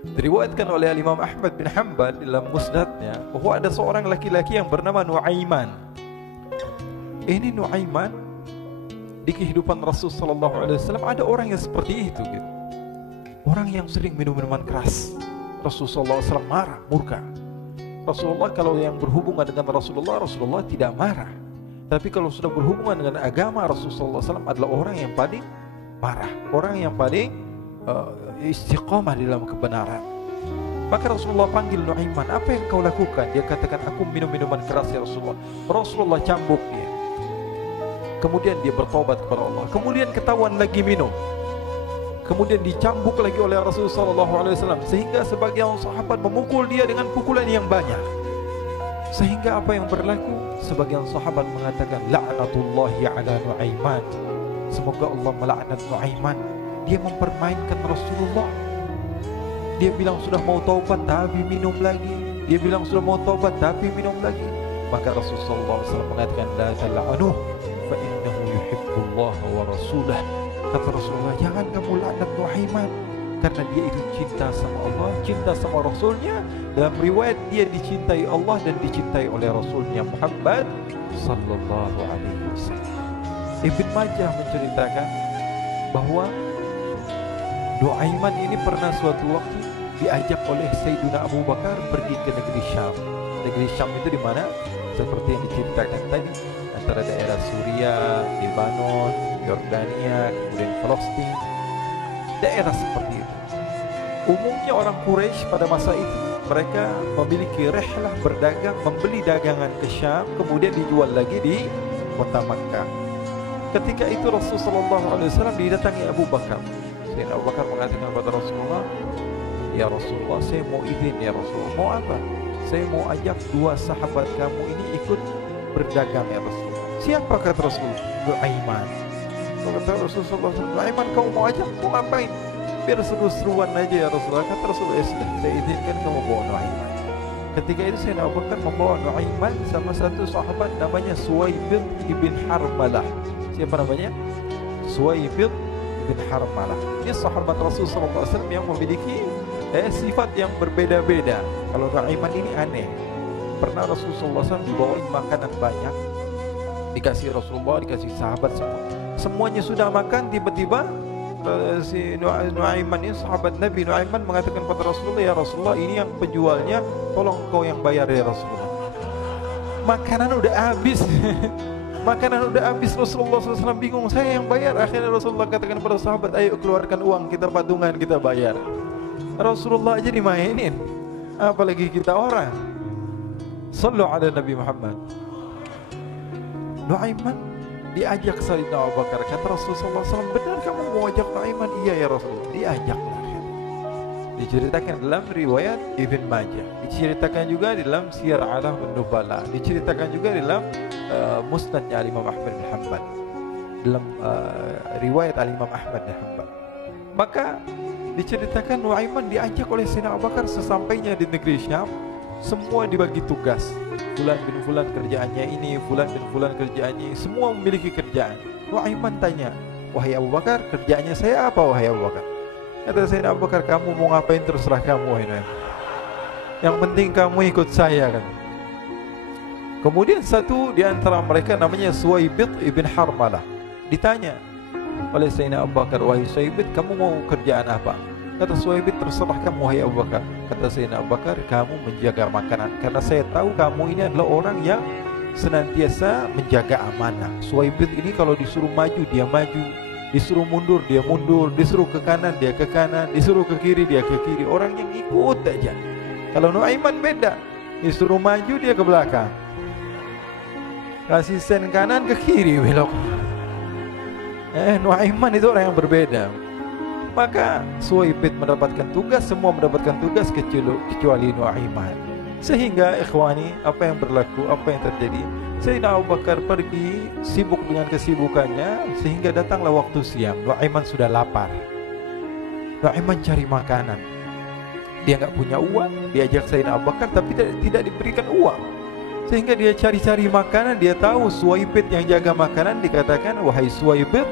Diriwayatkan oleh Imam Ahmad bin Hanbal dalam musnadnya bahwa ada seorang laki-laki yang bernama Nuaiman. Ini Nuaiman, di kehidupan Rasul sallallahu alaihi wasallam ada orang yang seperti itu gitu. Orang yang sering minum minuman keras. Rasulullah SAW marah, murka. Rasulullah kalau yang berhubungan dengan Rasulullah tidak marah. Tapi kalau sudah berhubungan dengan agama, Rasulullah SAW adalah orang yang paling marah, orang yang paling istiqamah di dalam kebenaran. Maka Rasulullah panggil Nuaiman, apa yang kau lakukan? Dia katakan, aku minum minuman keras ya Rasulullah. Rasulullah cambuk dia. Kemudian dia bertobat kepada Allah. Kemudian ketahuan lagi minum. Kemudian dicambuk lagi oleh Rasulullah SAW, sehingga sebagian sahabat memukul dia dengan pukulan yang banyak. Sehingga apa yang berlaku? Sebagian sahabat mengatakan, la'natullahi ala Nuaiman. Semoga Allah melaknat Nuaiman. Dia mempermainkan Rasulullah. Dia bilang sudah mau taubat tapi minum lagi. Dia bilang sudah mau taubat tapi minum lagi. Maka Rasulullah SAW mengatakan, la tal'anuh fa innahu yuhibbullah wa rasulah. Kata Rasulullah, jangan kamu laknat Nuaiman, karena dia itu cinta sama Allah, cinta sama Rasulnya. Dalam riwayat dia dicintai Allah dan dicintai oleh Rasulnya Muhammad sallallahu alaihi wasallam. Ibn Majah menceritakan bahwa Nuaiman ini pernah suatu waktu diajak oleh Sayyidina Abu Bakar pergi ke negeri Syam. Negeri Syam itu di mana? Seperti yang diceritakan tadi, antara daerah Suriah, Lebanon, Yordania, kemudian Palestina, daerah seperti itu. Umumnya orang Quraisy pada masa itu mereka memiliki rihlah berdagang, membeli dagangan ke Syam, kemudian dijual lagi di kota Makkah. Ketika itu Rasulullah SAW didatangi Abu Bakar. Sayyidina Abu Bakar mengatakan kepada Rasulullah, ya Rasulullah, saya mau izin ya Rasulullah. Mau apa? Saya mau ajak dua sahabat kamu ini ikut berdagang ya Rasulullah. Siapa kata Rasulullah? Nuaiman. Kata Rasulullah, Nuaiman kamu mau ajak? Mau ngapain? Biar seru-seruan aja ya Rasulullah. Kata Rasulullah, saya izinkan kamu bawa Nuaiman. Ketika itu Sayyidina Abu Bakar membawa Nuaiman sama satu sahabat namanya Suwaibid ibn Harmalah. Siapa namanya? Suwaibid ibn Harmalah. Ini sahabat Rasulullah SAW yang memiliki sifat yang berbeda-beda. Kalau Nuaiman ini aneh. Pernah Rasulullah SAW dibawain makanan banyak, dikasih Rasulullah, dikasih sahabat semua. Semuanya sudah makan, tiba-tiba si Nuaiman ini, sahabat Nabi Nuaiman mengatakan kepada Rasulullah, ya Rasulullah, ini yang penjualnya, tolong kau yang bayar ya Rasulullah. Makanan udah habis. Makanan udah habis. Rasulullah SAW bingung, saya yang bayar. Akhirnya Rasulullah katakan kepada sahabat, ayo keluarkan uang, kita patungan, kita bayar. Rasulullah aja dimainin, apalagi kita orang. Sallu ala Nabi Muhammad. Nuaiman diajak Sayyidina Abu Bakar. Kata Rasulullah SAW, benar kamu mau ajak Nuaiman? Iya ya Rasulullah. Diajaklah. Diceritakan dalam riwayat Ibn Majah, diceritakan juga di dalam Siyar A'lamun Nubala, diceritakan juga di dalam Musnadnya Imam Ahmad bin Hanbal, dalam riwayat Imam Ahmad bin Hanbal. Maka diceritakan Nuaiman diajak oleh Sayyidina Abu Bakar. Sesampainya di negeri Syam, semua dibagi tugas. Fulan bin Fulan kerjaannya ini, Fulan bin Fulan kerjaannya ini, semua memiliki kerjaan. Nuaiman tanya, wahai Abu Bakar, kerjaannya saya apa wahai Abu Bakar? Kata Sayyidina Abu Bakar, kamu mau ngapain terserah kamu wahai Nuaiman. Yang penting kamu ikut saya kan. Kemudian satu di antara mereka namanya Suwaibid ibn Harmalah ditanya oleh Sayyidina Abu Bakar, wahai Suwaibid, kamu mau kerjaan apa? Kata Suwaibid, terserah kamu wahai Abu Bakar. Kata Sayyidina Abu Bakar, kamu menjaga makanan, karena saya tahu kamu ini adalah orang yang senantiasa menjaga amanah. Suwaibid ini kalau disuruh maju dia maju, disuruh mundur dia mundur, disuruh ke kanan dia ke kanan, disuruh ke kiri dia ke kiri. Orang yang ikut aja. Kalau Nuaiman beda, disuruh maju dia ke belakang, kasih sen kanan ke kiri belok. Nuaiman itu orang yang berbeda. Maka Suwaibid mendapatkan tugas, semua mendapatkan tugas kecuali Nuaiman. Sehingga ikhwani, apa yang berlaku, apa yang terjadi, Sayyidina Abu Bakar pergi sibuk dengan kesibukannya, sehingga datanglah waktu siang. Nuaiman sudah lapar. Nuaiman cari makanan. Dia nggak punya uang, diajak Sayyidina Abu Bakar tapi tidak diberikan uang. Sehingga dia cari-cari makanan. Dia tahu Suwaibid yang jaga makanan, dikatakan, wahai Suwaibid,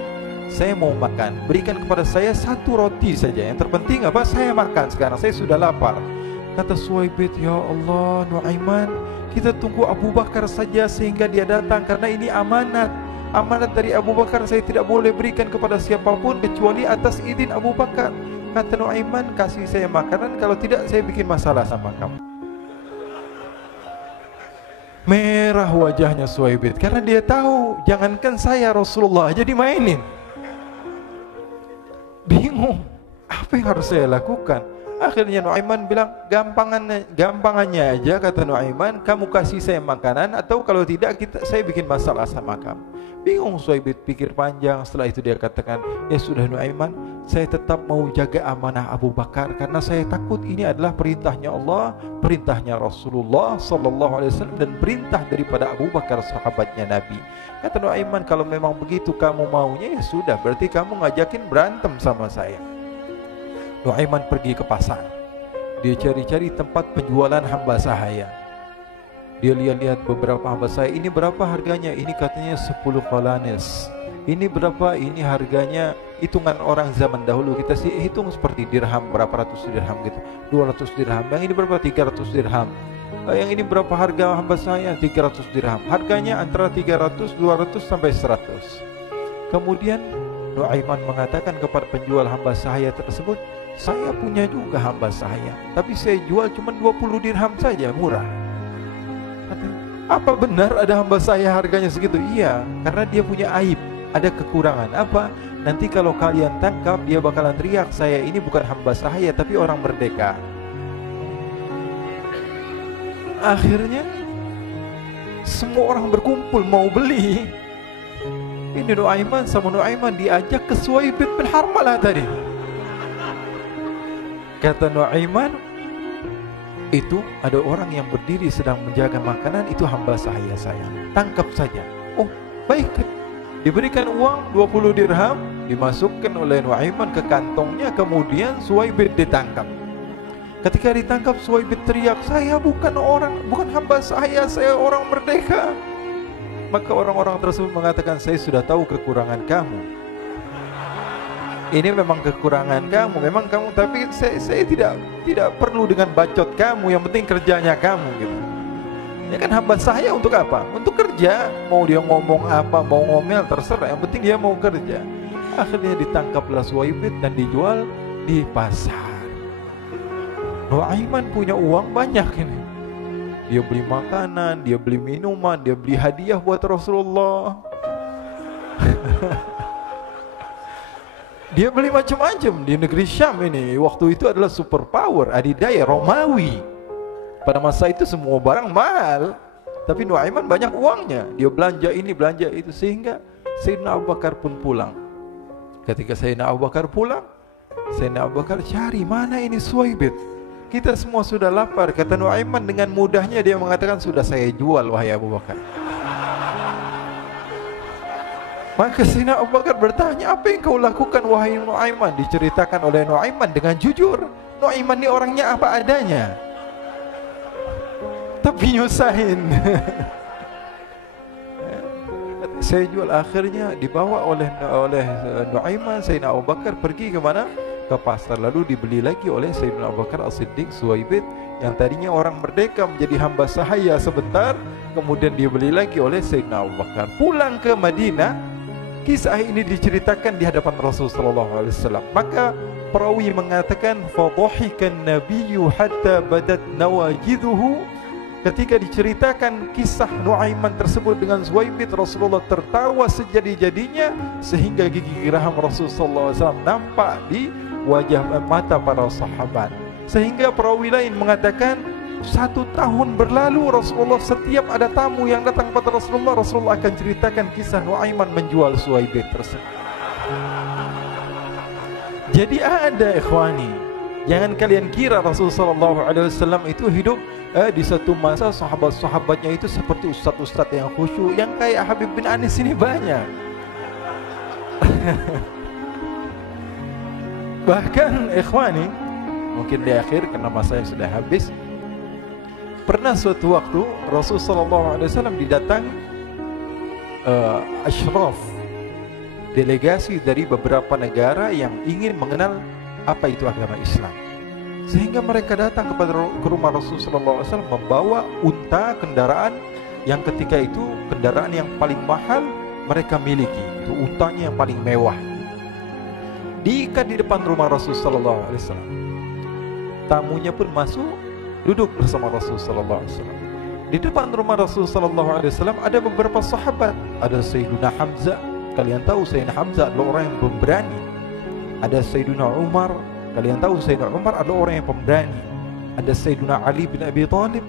saya mau makan, berikan kepada saya satu roti saja. Yang terpenting apa? Saya makan sekarang, saya sudah lapar. Kata Suwaibid, ya Allah Nuaiman, kita tunggu Abu Bakar saja sehingga dia datang, karena ini amanat. Amanat dari Abu Bakar, saya tidak boleh berikan kepada siapapun kecuali atas izin Abu Bakar. Kata Nuaiman, kasih saya makanan, kalau tidak saya bikin masalah sama kamu. Merah wajahnya Suwaibid, karena dia tahu jangankan saya, Rasulullah aja dimainin. Bingung, apa yang harus saya lakukan? Akhirnya Nuaiman bilang, gampangannya aja, kata Nuaiman, kamu kasih saya makanan, atau kalau tidak saya bikin masalah sama kamu. Bingung Suwaibid, pikir panjang. Setelah itu dia katakan, ya sudah Nuaiman, saya tetap mau jaga amanah Abu Bakar, karena saya takut ini adalah perintahnya Allah, perintahnya Rasulullah sallallahu alaihi wasallam, dan perintah daripada Abu Bakar sahabatnya Nabi. Kata Nuaiman, kalau memang begitu kamu maunya, ya sudah, berarti kamu ngajakin berantem sama saya. Nuaiman pergi ke pasar. Dia cari-cari tempat penjualan hamba sahaya. Dia lihat-lihat beberapa hamba sahaya. Ini berapa harganya? Ini katanya 10 qalanis. Ini berapa? Ini harganya hitungan orang zaman dahulu. Kita sih hitung seperti dirham, berapa ratus dirham gitu. 200 dirham. Yang ini berapa? 300 dirham. Yang ini berapa harga hamba sahaya? 300 dirham. Harganya antara 300, 200 sampai 100. Kemudian Nuaiman mengatakan kepada penjual hamba sahaya tersebut, saya punya juga hamba sahaya, tapi saya jual cuma 20 dirham saja, murah. Katanya, apa benar ada hamba saya harganya segitu? Iya, karena dia punya aib, ada kekurangan. Apa? Nanti kalau kalian tangkap, dia bakalan teriak, saya ini bukan hamba sahaya, tapi orang merdeka. Akhirnya semua orang berkumpul mau beli. Ini Nuaiman sama Nuaiman diajak ke Suwaibid bin Harmalah tadi. Kata Nuaiman, itu ada orang yang berdiri sedang menjaga makanan, itu hamba sahaya saya, tangkap saja. Oh baik, diberikan uang 20 dirham, dimasukkan oleh Nuaiman ke kantongnya. Kemudian Suwaibid ditangkap. Ketika ditangkap, Suwaibid teriak, saya bukan hamba saya orang merdeka. Maka orang-orang tersebut mengatakan, saya sudah tahu kekurangan kamu. Ini memang kekurangan kamu, memang kamu, tapi saya tidak perlu dengan bacot kamu, yang penting kerjanya kamu gitu. Ya kan hamba saya untuk apa? Untuk kerja. Mau dia ngomong apa, mau ngomel, terserah, yang penting dia mau kerja. Akhirnya ditangkaplah Suwaibid dan dijual di pasar. Nuaiman punya uang banyak ini. Dia beli makanan, dia beli minuman, dia beli hadiah buat Rasulullah. Dia beli macam-macam di negeri Syam ini. Waktu itu adalah superpower, adidaya Romawi. Pada masa itu semua barang mahal, tapi Nuaiman banyak uangnya. Dia belanja ini, belanja itu, sehingga Sayyidina Abu Bakar pun pulang. Ketika Sayyidina Abu Bakar pulang, Sayyidina Abu Bakar cari, mana ini Suwaibid? Kita semua sudah lapar. Kata Nuaiman dengan mudahnya dia mengatakan, sudah saya jual wahai Abu Bakar. Maka Sayyidina Abu Bakar bertanya, apa yang kau lakukan wahai Nuaiman? Diceritakan oleh Nuaiman dengan jujur. Nuaiman ini orangnya apa adanya, tapi nyusahin. Saya jual. Akhirnya dibawa oleh Nuaiman, Sayyidina Abu Bakar pergi ke mana? Ke pasar. Lalu dibeli lagi oleh Sayyidina Abu Bakar As-Siddiq Suwaibid, yang tadinya orang merdeka menjadi hamba sahaya sebentar, kemudian dibeli lagi oleh Sayyidina Abu Bakar. Pulang ke Madinah, kisah ini diceritakan di hadapan Rasulullah SAW. Maka perawi mengatakan, fadhahikan nabiyyu hatta badat nawajiduhu. Ketika diceritakan kisah Nuaiman tersebut dengan Suwaibid, Rasulullah tertawa sejadi-jadinya sehingga gigi geraham Rasulullah SAW nampak di wajah mata para sahabat. Sehingga perawi lain mengatakan, 1 tahun berlalu Rasulullah, setiap ada tamu yang datang kepada Rasulullah akan ceritakan kisah Nuaiman menjual Suwaibid tersebut. Jadi ada ikhwani, jangan kalian kira Rasulullah SAW itu hidup di satu masa sahabat-sahabatnya itu seperti ustadz-ustadz yang khusyuk, yang kayak Habib bin Anis ini banyak. Bahkan ikhwani, mungkin di akhir karena masa yang sudah habis, pernah suatu waktu Rasulullah SAW didatangi ashraf, delegasi dari beberapa negara yang ingin mengenal apa itu agama Islam. Sehingga mereka datang ke rumah Rasulullah SAW membawa unta, kendaraan yang ketika itu kendaraan yang paling mahal mereka miliki. Itu untanya yang paling mewah. Diikat di depan rumah Rasulullah SAW. Tamunya pun masuk, duduk bersama Rasulullah SAW. Di depan rumah Rasulullah SAW ada beberapa sahabat. Ada Sayyidina Hamzah. Kalian tahu Sayyidina Hamzah adalah orang yang pemberani. Ada Sayyidina Umar. Kalian tahu Sayyidina Umar adalah orang yang pemberani. Ada Sayyidina Ali bin Abi Thalib.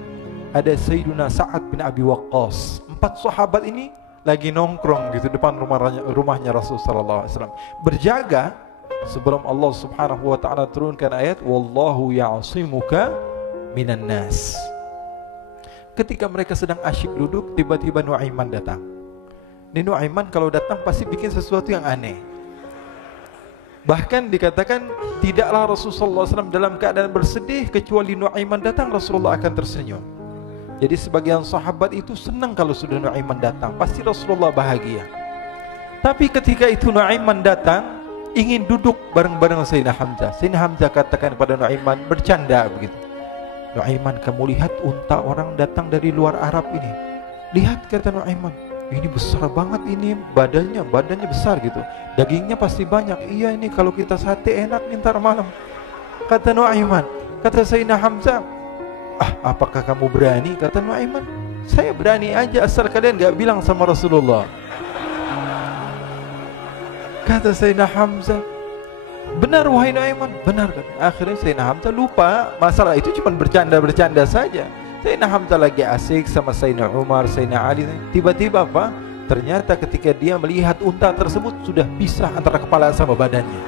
Ada Sayyidina Sa'ad bin Abi Waqqas. 4 sahabat ini lagi nongkrong gitu depan rumahnya Rasulullah SAW, berjaga sebelum Allah Subhanahu wa taala turunkan ayat wallahu ya'simuka minan nas. Ketika mereka sedang asyik duduk, tiba-tiba Nuaiman datang. Ini Nuaiman kalau datang pasti bikin sesuatu yang aneh. Bahkan dikatakan tidaklah Rasulullah SAW dalam keadaan bersedih, kecuali Nuaiman datang Rasulullah akan tersenyum. Jadi sebagian sahabat itu senang kalau sudah Nuaiman datang, pasti Rasulullah bahagia. Tapi ketika itu Nuaiman datang, ingin duduk bareng-bareng Sayyidina Hamzah. Sayyidina Hamzah katakan kepada Nuaiman, bercanda begitu. Nuaiman, kamu lihat unta orang datang dari luar Arab ini. Lihat, kata Nuaiman, ini besar banget ini, badannya besar gitu. Dagingnya pasti banyak. Iya, ini kalau kita sate enak nih ntar malam. Kata Nuaiman. Kata Sayyidina Hamzah, apakah kamu berani? Kata Nuaiman, saya berani aja asal kalian gak bilang sama Rasulullah. Kata Sayyidina Hamzah, benar wahai Nuaiman, benar. Akhirnya Sayyidina Hamzah lupa masalah itu, cuma bercanda-bercanda saja. Sayyidina Hamzah lagi asik sama Sayyidina Umar, Sayyidina Ali. Tiba-tiba apa? Ternyata ketika dia melihat unta tersebut sudah pisah antara kepala sama badannya.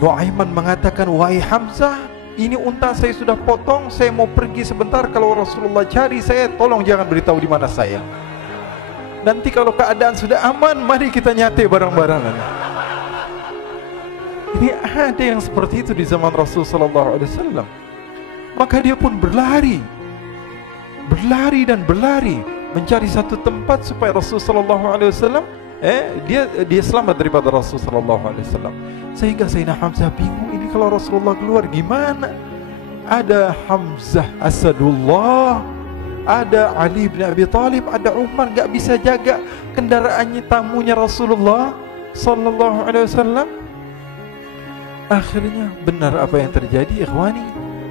Nuaiman mengatakan, wahai Hamzah, ini unta saya sudah potong, saya mau pergi sebentar. Kalau Rasulullah cari saya, tolong jangan beritahu di mana saya. Nanti kalau keadaan sudah aman, mari kita nyate bareng-barengan. Ini ada yang seperti itu di zaman Rasulullah SAW. Maka dia pun berlari dan berlari mencari satu tempat supaya Rasulullah SAW dia selamat daripada Rasulullah SAW. Sehingga Sayyidina Hamzah bingung, ini kalau Rasulullah keluar gimana? Ada Hamzah Asadullah, ada Ali bin Abi Thalib, ada Umar, gak bisa jaga kendaraannya tamunya Rasulullah Sallallahu Alaihi Wasallam. Akhirnya benar apa yang terjadi, ikhwani.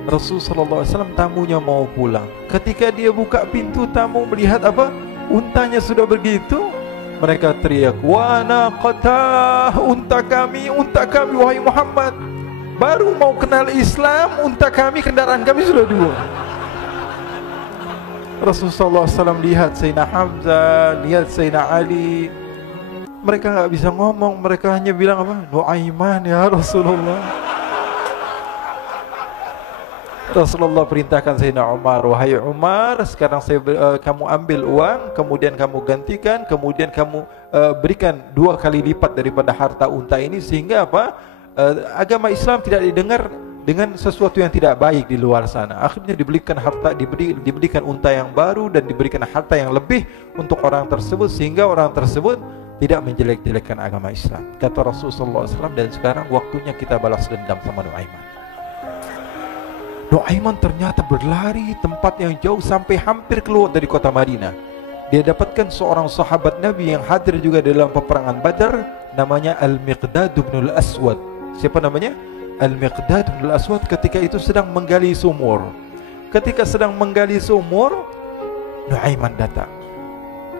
Rasul Sallallahu Alaihi Wasallam tamunya mau pulang. Ketika dia buka pintu, tamu melihat apa? Untanya sudah begitu. Mereka teriak, wa naqatah, unta kami wahai Muhammad. Baru mau kenal Islam, unta kami, kendaraan kami sudah dua. Rasulullah SAW lihat Sayyidina Hamzah, lihat Sayyidina Ali. Mereka gak bisa ngomong, mereka hanya bilang apa? Nuaiman ya Rasulullah. Rasulullah perintahkan Sayyidina Umar, wahai Umar, sekarang kamu ambil uang, kemudian kamu gantikan, kemudian kamu berikan 2 kali lipat daripada harta unta ini, sehingga apa? Agama Islam tidak didengar dengan sesuatu yang tidak baik di luar sana. Akhirnya diberikan harta, diberikan unta yang baru dan diberikan harta yang lebih untuk orang tersebut, sehingga orang tersebut tidak menjelek-jelekkan agama Islam. Kata Rasulullah SAW, dan sekarang waktunya kita balas dendam sama Nuaiman. Nuaiman ternyata berlari tempat yang jauh sampai hampir keluar dari kota Madinah. Dia dapatkan seorang sahabat Nabi yang hadir juga dalam peperangan Badar, namanya Al-Miqdad bin Al-Aswad. Siapa namanya? Al-Miqdad bin Al-Aswad ketika itu sedang menggali sumur. Ketika sedang menggali sumur, Nuaiman datang.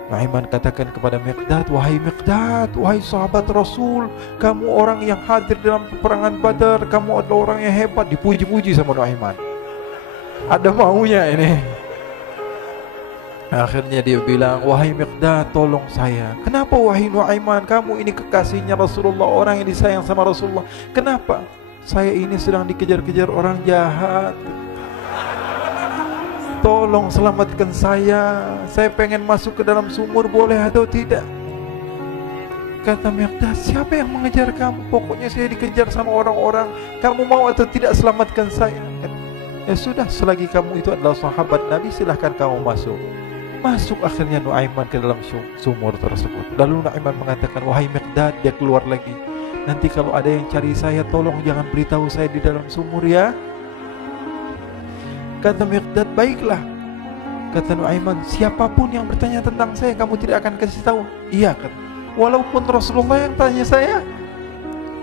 Nuaiman katakan kepada Miqdad, wahai Miqdad, wahai sahabat Rasul, kamu orang yang hadir dalam peperangan Badar, kamu adalah orang yang hebat. Dipuji-puji sama Nuaiman. Ada maunya ini. Akhirnya dia bilang, wahai Miqdad, tolong saya. Kenapa wahai Nuaiman, kamu ini kekasihnya Rasulullah, orang yang disayang sama Rasulullah. Kenapa? Saya ini sedang dikejar-kejar orang jahat. Tolong selamatkan saya. Saya pengen masuk ke dalam sumur, boleh atau tidak? Kata Miqdad, siapa yang mengejar kamu? Pokoknya saya dikejar sama orang-orang. Kamu mau atau tidak selamatkan saya? Ya sudah, selagi kamu itu adalah sahabat Nabi, silahkan kamu masuk. Masuk akhirnya Nuaiman ke dalam sumur tersebut. Lalu Nuaiman mengatakan, wahai Miqdad, dia keluar lagi, nanti kalau ada yang cari saya, tolong jangan beritahu saya di dalam sumur ya. Kata Miqdad, baiklah. Kata Nuaiman, siapapun yang bertanya tentang saya, kamu tidak akan kasih tahu? Iya, kata, walaupun Rasulullah yang tanya saya.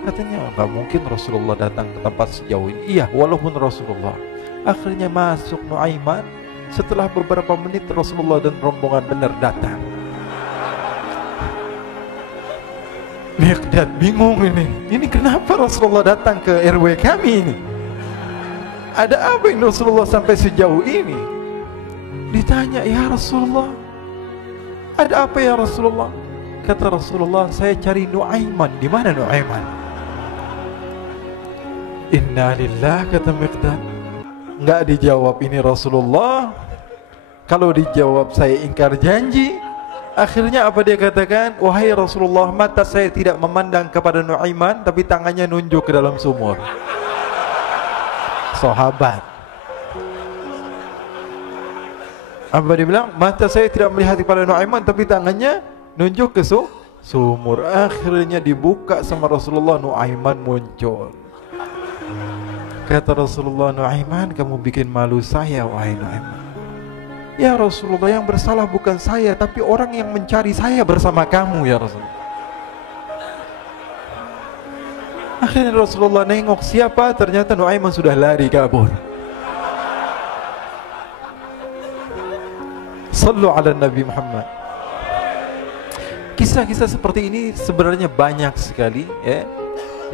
Katanya, enggak mungkin Rasulullah datang ke tempat sejauh ini. Iya, walaupun Rasulullah. Akhirnya masuk Nuaiman. Setelah beberapa menit Rasulullah dan rombongan benar datang. Miqdad bingung ini. Ini kenapa Rasulullah datang ke RW kami ini? Ada apa yang Rasulullah sampai sejauh ini? Ditanya, ya Rasulullah, ada apa ya Rasulullah? Kata Rasulullah, saya cari Nuaiman. Di mana Nuaiman? Inna lillah, kata Miqdad. Enggak dijawab ini Rasulullah. Kalau dijawab saya ingkar janji. Akhirnya apa dia katakan? Wahai Rasulullah, mata saya tidak memandang kepada Nuaiman, tapi tangannya nunjuk ke dalam sumur. Sahabat. Apa dia bilang? Mata saya tidak melihat kepada Nuaiman, tapi tangannya nunjuk ke sumur. Akhirnya dibuka sama Rasulullah, Nuaiman muncul. Kata Rasulullah, Nuaiman, kamu bikin malu saya, wahai Nuaiman. Ya Rasulullah, yang bersalah bukan saya, tapi orang yang mencari saya bersama kamu ya Rasulullah. Akhirnya Rasulullah nengok siapa, ternyata Nuaiman sudah lari kabur. Sallu ala Nabi Muhammad. Kisah-kisah seperti ini sebenarnya banyak sekali ya.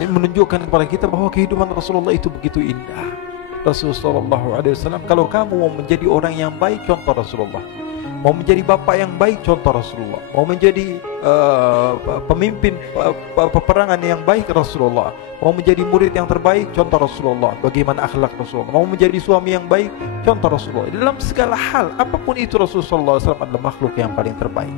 Ini menunjukkan kepada kita bahwa kehidupan Rasulullah itu begitu indah. Rasulullah SAW, kalau kamu mau menjadi orang yang baik, contoh Rasulullah. Mau menjadi bapak yang baik, contoh Rasulullah. Mau menjadi pemimpin peperangan yang baik, Rasulullah. Mau menjadi murid yang terbaik, contoh Rasulullah. Bagaimana akhlak Rasulullah. Mau menjadi suami yang baik, contoh Rasulullah. Dalam segala hal, apapun itu Rasulullah SAW adalah makhluk yang paling terbaik.